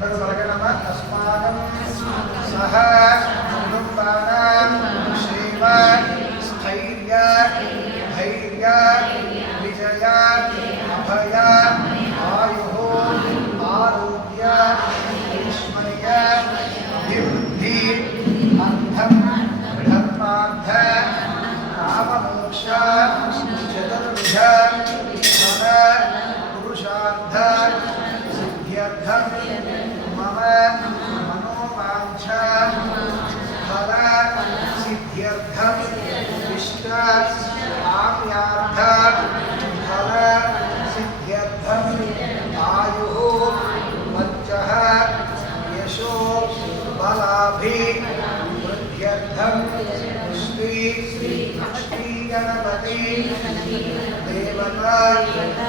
अस्माकं सह कुटुम्बानां क्षेम स्थैर्य धैर्य विजय अभय आयुः आरोग्य ऐश्वर्य अभिवृद्धि अर्थं धर्मार्थ काममोक्ष चतुर्विध फल पुरुषार्थ सिद्ध्यर्थं मम मनोवाञ्छा फल सिद्ध्यर्थं इष्ट काम्यार्थ फल सिद्ध्यर्थं आयुः वच्चः यशो बलाभिवृद्ध्यर्थं श्री गणपति देवता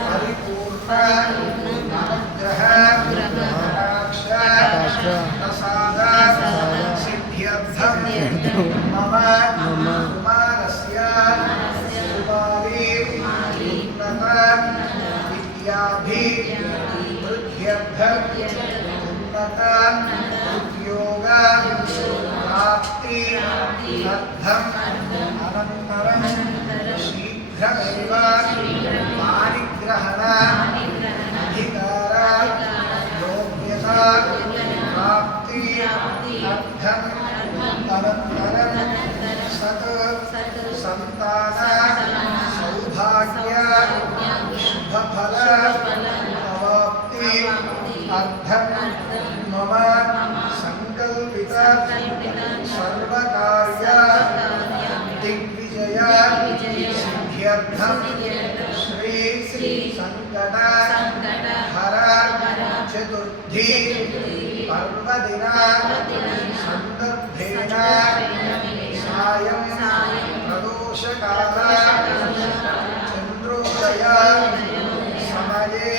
परिपूर्ण अनुग्रह प्रसाद सिद्ध्यर्थं मम कुमारस्य कुमारी उन्नत विद्याभिवृद्ध्यर्थं उन्नत उद्योग प्राप्ति अर्थं अनन्तरं शीघ्रमेव पाणिग्रहण अधिकार योग्यता प्राप्ति अर्थं अनन्तरं सत् संतान सौभाग्य शुभफल अवाप्ति अर्थं मम संकल्पित सर्वकार्य दिग्विजय सिद्ध्यर्थं श्री संकट हर चतुर्थी पर्वदिन संदर्भेन सायं प्रदोषकाल चंद्रोदय समये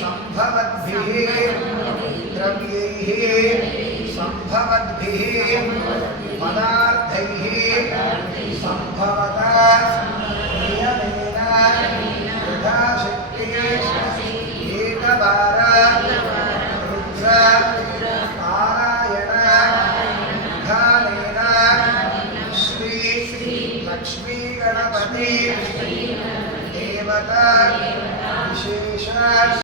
संभवद्भिः द्रव्यैः संभवद्भिः पदार्थैः संभवतः नियमेन यथा